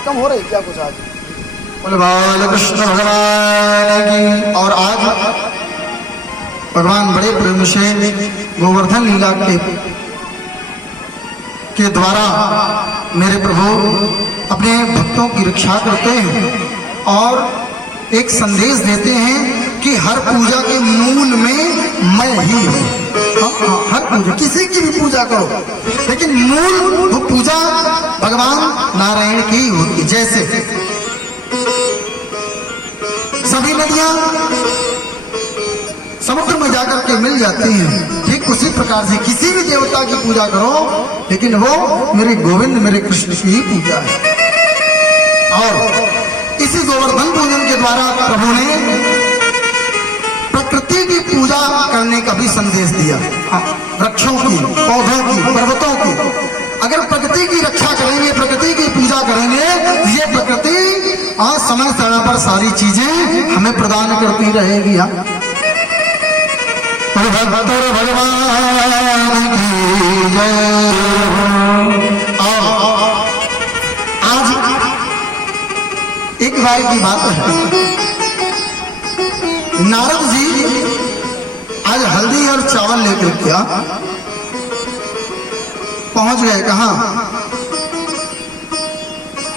बात कम हो रही क्या कुछ आज? बोले बाल कृष्ण भगवान की। और आज भगवान बड़े प्रेम से गोवर्धन लीला के द्वारा मेरे प्रभु अपने भक्तों की रक्षा करते हैं और एक संदेश देते हैं कि हर पूजा के मूल में मैं ही हूँ। हर पूजा, किसी की भी पूजा करो, लेकिन मूल वो पूजा भगवान नारायण की होती। जैसे सभी नदियां समुद्र में जाकर के मिल जाती हैं, ठीक उसी प्रकार से किसी भी देवता की पूजा करो, लेकिन वो मेरे गोविंद मेरे कृष्ण की ही पूजा है। और इसी गोवर्धन पूजन के द्वारा प्रभु ने प्रकृति की पूजा करने का भी संदेश दिया। वृक्षों की, पौधों की, पर्वतों की, अगर प्रकृति की रक्षा करेंगे, प्रकृति की पूजा करेंगे, ये प्रकृति समय समय पर सारी चीजें हमें प्रदान करती रहेगी। भगवान की जय। आज एक बार की बात है, नारद जी आज हल्दी और चावल लेकर क्या पहुंच गए कहां?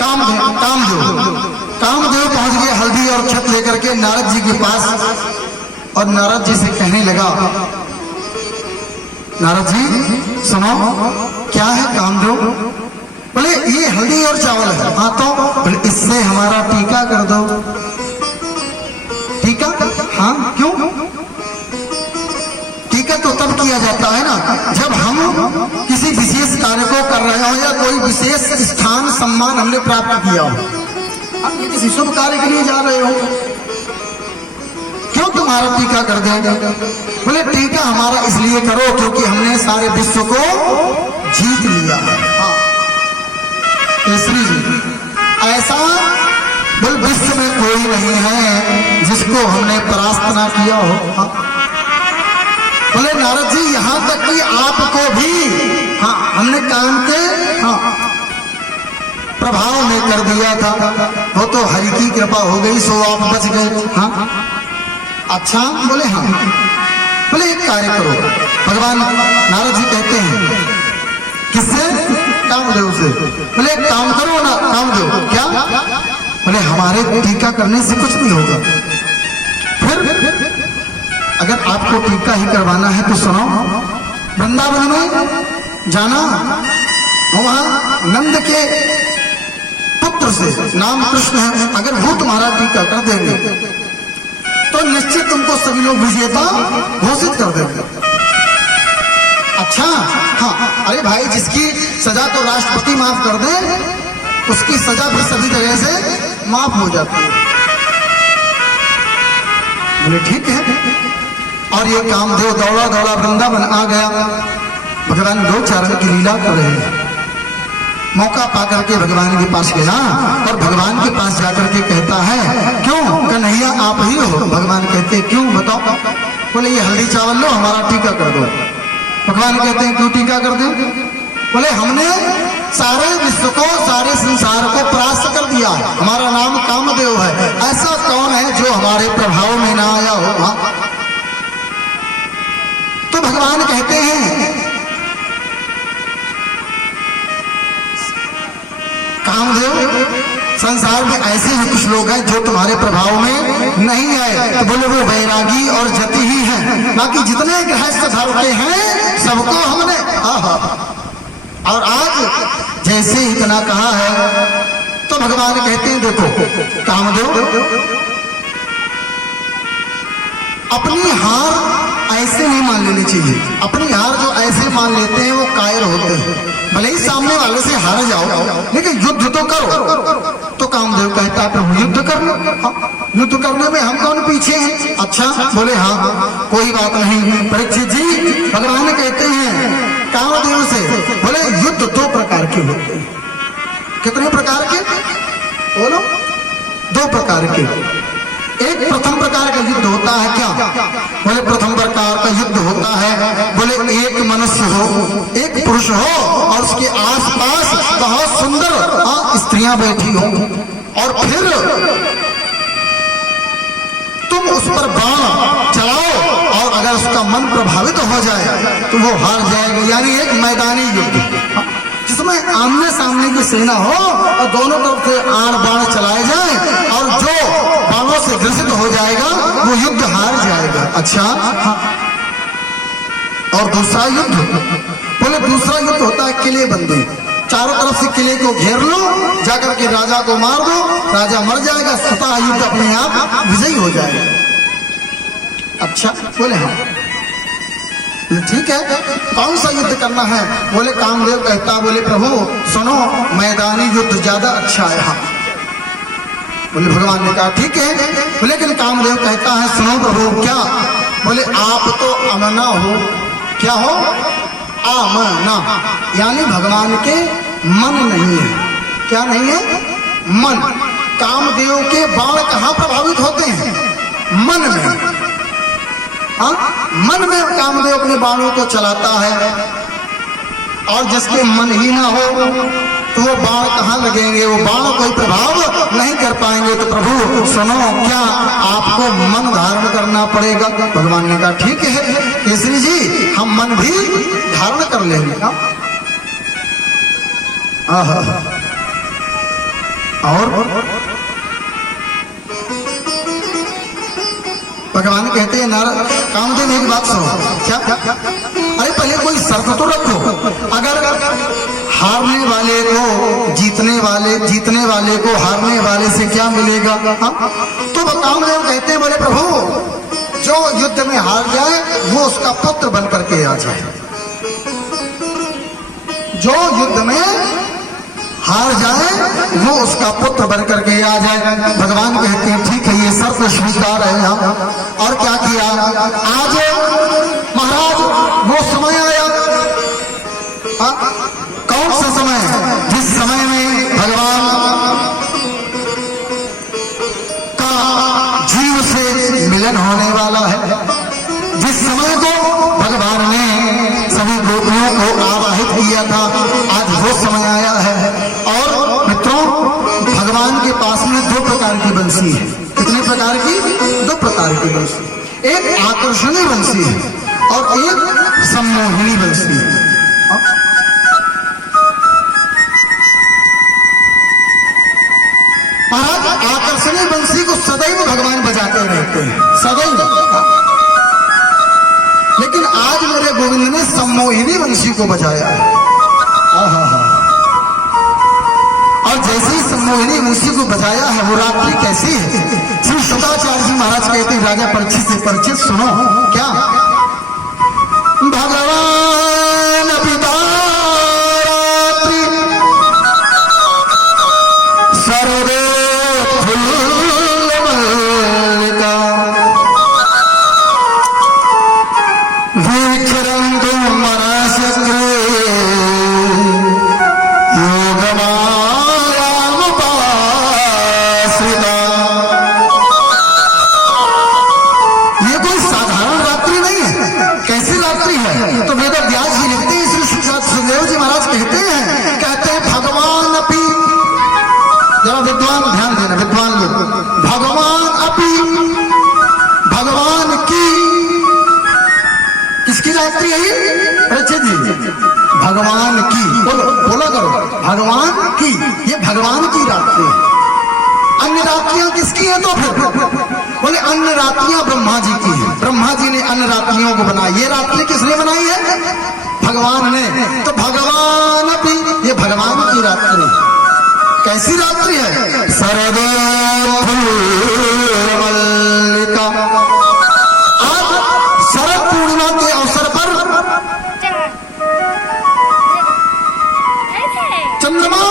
कामदेव पहुंच गए हल्दी और छत लेकर के नारद जी के पास। और नारद जी से कहने लगा, नारद जी सुनो, क्या है कामदेव? बोले ये हल्दी और चावल है। हाँ तो बोले इससे हमारा टीका कर दो। टीका? हाँ क्यों? टीका तो तब किया जाता है ना जब हम किसी विशेष कार्य को कर रहे हो या कोई विशेष स्थान सम्मान हमने प्राप्त किया हो। आप किसी शुभ कार्य के लिए जा रहे हो, क्यों तुम्हारा टीका कर देंगे? बोले टीका हमारा इसलिए करो क्योंकि हमने सारे विश्व को जीत लिया है। हाँ केसरी जी, ऐसा बोल विश्व में कोई नहीं है जिसको हमने परास्त ना किया हो। हाँ? बोले नारद जी यहां तक कि आपको भी हमने काम के प्रभाव में कर दिया था, वो तो हरि की कृपा हो गई, सो आप बच गए। हाँ अच्छा? बोले हाँ। बोले एक कार्य करो, भगवान नारद जी कहते हैं किससे? कामदेव से। बोले एक काम करो ना कामदेव। क्या? बोले हमारे टीका करने से कुछ नहीं होगा। फिर अगर आपको टीका ही करवाना है तो सुनो, वृंदावन में जाना, वहां नंद के पुत्र से, नाम कृष्ण है, अगर वो तुम्हारा टीका कर देंगे तो निश्चित तुमको सभी लोग विजेता घोषित कर देंगे। अच्छा? हाँ। अरे भाई जिसकी सजा तो राष्ट्रपति माफ कर दे, उसकी सजा भी सभी जगह से माफ हो जाती है। बोले ठीक है। और ये कामदेव दौड़ा दौड़ा वृंदावन आ गया, भगवान गोचारण की लीला कर रहे हैं। मौका पाकर के भगवान के पास गया और भगवान के पास जाकर के कहता है, क्यों कन्हैया आप ही हो? भगवान कहते क्यों बताओ? बोले ये हल्दी चावल लो, हमारा टीका कर दो। भगवान कहते हैं क्यों टीका कर दे? बोले हमने सारे विश्व को, सारे संसार को परास्त कर दिया, हमारा नाम कामदेव है, ऐसा कौन है जो हमारे प्रभाव में ना आया हो? तो भगवान कहते हैं कामदेव संसार में ऐसे ही कुछ लोग हैं जो तुम्हारे प्रभाव में नहीं आए। तो बोले वो वैरागी और जति ही हैं, बाकी जितने गृहस्थ धर्म के हैं सबको हमने और आज जैसे इतना कहा है तो भगवान कहते हैं देखो कामदेव अपनी हार ऐसे नहीं मान लेनी चाहिए। अपनी हार जो ऐसे मान लेते हैं वो कायर होते हैं। भले ही सामने वाले से हार जाओ लेकिन युद्ध तो करो। तो कामदेव कहता है प्रभु युद्ध कर लो। युद्ध करने में हम कौन पीछे हैं? अच्छा? बोले हाँ कोई बात नहीं। परीक्षित जी भगवान कहते हैं कामदेव से, बोले युद्ध दो प्रकार के होते हैं। कितने प्रकार के? बोलो। दो प्रकार के। एक प्रथम प्रकार का युद्ध होता है क्या? बोले प्रथम प्रकार का युद्ध होता है, बोले एक मनुष्य हो, एक पुरुष हो और उसके आसपास बहुत सुंदर स्त्रियां बैठी हो और फिर तुम उस पर बाण चलाओ और अगर उसका मन प्रभावित हो जाए तो वो हार जाएगा। यानी एक मैदानी युद्ध जिसमें आमने सामने की सेना हो और दोनों तरफ से आड़ बाण चलाए जाए और जो बाणों से ग्रसित हो जाएगा वो युद्ध हार जाएगा। अच्छा, और दूसरा युद्ध, बोले दूसरा युद्ध होता है किले बंदी। चारों तरफ से किले को घेर लो, जाकर के राजा को मार दो, राजा मर जाएगा, स्वतः युद्ध अपने आप विजयी हो जाएगा। अच्छा, बोले हाँ ठीक है, कौन सा युद्ध करना है? बोले कामदेव कहता, बोले प्रभु सुनो, मैदानी युद्ध ज्यादा अच्छा है। हाँ, बोले भगवान ने कहा ठीक है, लेकिन कामदेव कहता है सुनो प्रभु क्या? बोले आप तो अमना हो। क्या हो? आमना, यानी भगवान के मन नहीं है। क्या नहीं है? मन। कामदेव के बाण कहाँ प्रभावित होते हैं? मन में। हाँ, मन में कामदेव अपने बाणों को चलाता है और जिसके मन ही ना हो तो वो बाण कहाँ लगेंगे? वो बाण कोई प्रभाव नहीं कर पाएंगे। तो प्रभु सुनो, क्या आपको मन धारण करना पड़ेगा? भगवान ने कहा ठीक है केसरी जी, हम मन भी धारण कर लेंगे। और भगवान कहते हैं नारद, कामदेव एक बात सुनो। क्या? अरे पहले कोई शर्त तो रखो। अगर हारने वाले को जीतने वाले को हारने वाले से क्या मिलेगा? तो कामदेव कहते हैं बोले प्रभु जो युद्ध में हार जाए वो उसका पुत्र बन करके आ जाए। जो युद्ध में हार जाए वो उसका पुत्र बन करके आ जाए। भगवान कहते हैं ठीक है, ये शर्त स्वीकार है हम। और क्या किया? आज महाराज वो समय आया। कौन सा समय? जिस समय में भगवान का जीव से मिलन होने वाला है, जिस समय को भगवान ने सभी गोपियों को आवाहित किया था, आज वो समय आया है। और मित्रों, भगवान के पास में दो प्रकार की बंसी है। कितने प्रकार की? दो प्रकार की बंसी। एक आकर्षणी बंसी है और एक सम्मोहिनी बंसी है। महाराज आकर्षणी बंसी को सदैव भगवान बजाते रहते हैं, सदैव। लेकिन आज मेरे गोविंद ने सम्मोहिनी बंसी को बजाया है। और जैसे ही सम्मोहिनी बंसी को बजाया है वो रात्रि कैसी है? श्री शुक्राचार्य जी महाराज कहते हैं राजा परीक्षित से, परीक्षित सुनो क्या? भगवान पिता रात्रि सर्वे भगवान की, बोला करो, भगवान की, ये भगवान की रात्रि है। अन्य रात्रियां किसकी हैं? तो फिर बोले अन्य रात्रियां ब्रह्मा जी की है। ब्रह्मा जी ने अन्य रात्रियों को बनाया। ये रात्रि किसने बनाई है? भगवान ने। तो भगवान भी, ये भगवान की रात्रि। कैसी रात्रि है? सरदे मल्लिका। आज शरद पूर्णिमा के अवसर पर चंद्रमा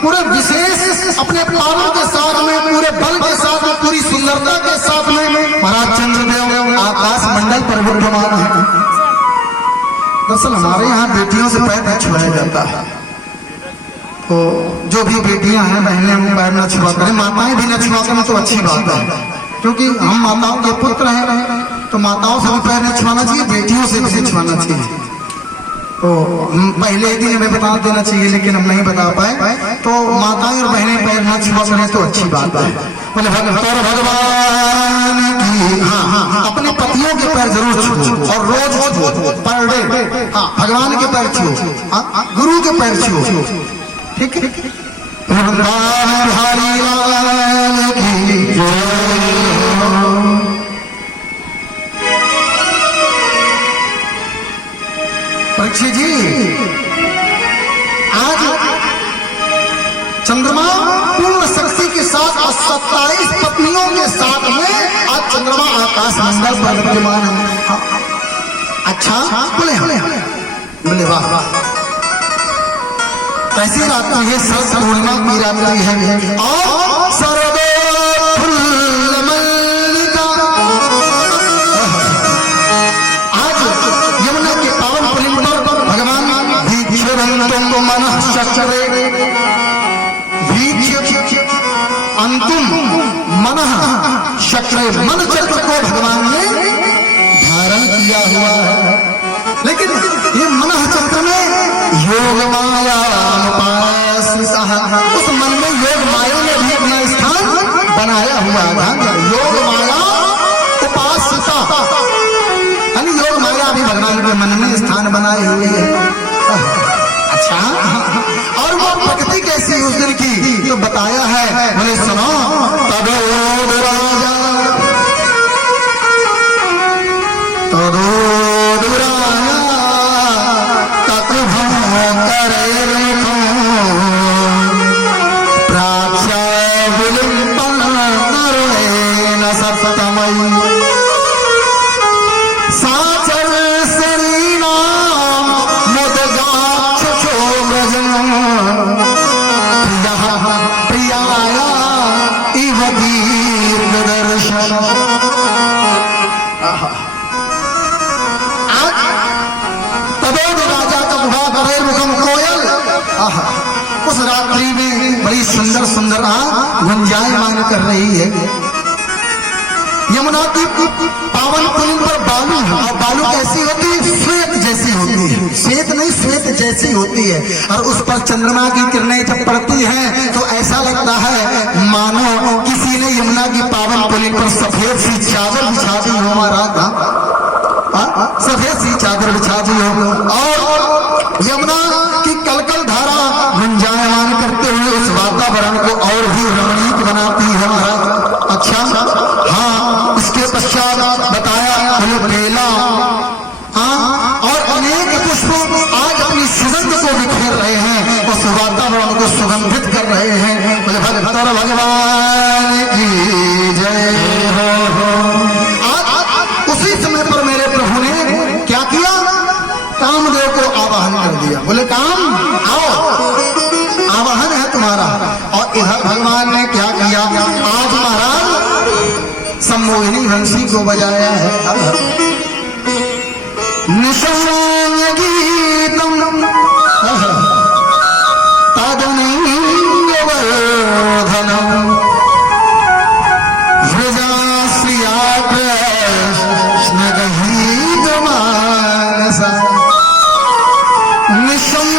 पूरे विशेष अपने पालों के साथ में, पूरे बल के साथ में, पूरी सुंदरता के साथ में महाराज चंद्रदेव आकाश मंडल पर विद्यमान है। दरअसल हमारे यहाँ बेटियों से पैर न छुआया जाता है। तो जो भी बेटियां हैं, बहनें, हम पैर न छुआ करें, माताएं भी न छुआ करें तो अच्छी बात है, क्योंकि हम माताओं के पुत्र हैं। तो माताओं से भी पैर नहीं छुआना चाहिए, बेटियों से भी छुआना चाहिए। तो पहले दिन हमें बता देना चाहिए, लेकिन हम नहीं बता पाए। तो माताएं और बहनें पैर न छुआ करें तो अच्छी बात है। बोले भगवान की, हाँ, अपने पतियों के पैर जरूर छुओ और रोज छुओ, पर डे। हाँ, भगवान के पैर छुओ, गुरु के पैर छुओ, ठीक है। परीक्षित जी, आज चंद्रमा पूर्ण शक्ति के साथ और 27 पत्नियों के साथ में आज चंद्रमा आकाश मंडल पर विद्यमान है। अच्छा, बोले वाह, कैसी रात में ये शरद पूर्णिमा की रात्रि है और सरदो फुल्लमल्लिका। आज यमुना के पावन पुलिन पर भगवान भीक्षुरंतुम मनः चक्रे, अंतुम मनः चक्रे, मन चक्र को भगवान ने धारण किया हुआ है। लेकिन ये मनः चक्र में योग माया उस मन में योग माया ने भी अपना स्थान बनाया हुआ है। योग माया उपासिता, यानी योग माया भी भगवान के मन में स्थान बनाए हुए है। अच्छा, और वो प्रकृति कैसी उस दिन की तो बताया है। बोले सुनो, तदो राजा तदो उस रात्रि में बड़ी सुंदर सुंदर गुंजायमान कर रही है। यमुना की पावन पुलिन पर बालू है, और बालू कैसी होती है? श्वेत जैसी होती है, श्वेत नहीं श्वेत जैसी होती है। और उस पर चंद्रमा की किरणें जब पड़ती हैं तो ऐसा लगता है मानो किसी ने यमुना की पावन पुलिन पर सफेद सी चादर बिछा दी हो। महाराज, सफेद सी चादर बिछा दी हो और यमुना की कलकल धारा गुंजायमान करते हुए उस वातावरण को और भी रमणीक बनाती है। महाराज, अच्छा, हाँ, इसके पश्चात बताया बेला, हाँ, और अनेक पुष्प आज अपनी सुगंध को बिखेर रहे हैं, उस वातावरण को सुगंधित कर रहे हैं। बोले भगत और भगवान की जय हो। उसी समय पर मेरे प्रभु ने क्या किया? कामदेव को आवाहन कर दिया। बोले काम आओ, आवाहन है तुम्हारा। और इधर भगवान ने क्या किया? आज महाराज सम्मोहिनी वंशी को बजाया है। निशान गीतम तदनीवर्धनम व्रजाश्रिया कृष्ण गीतमानसा निशम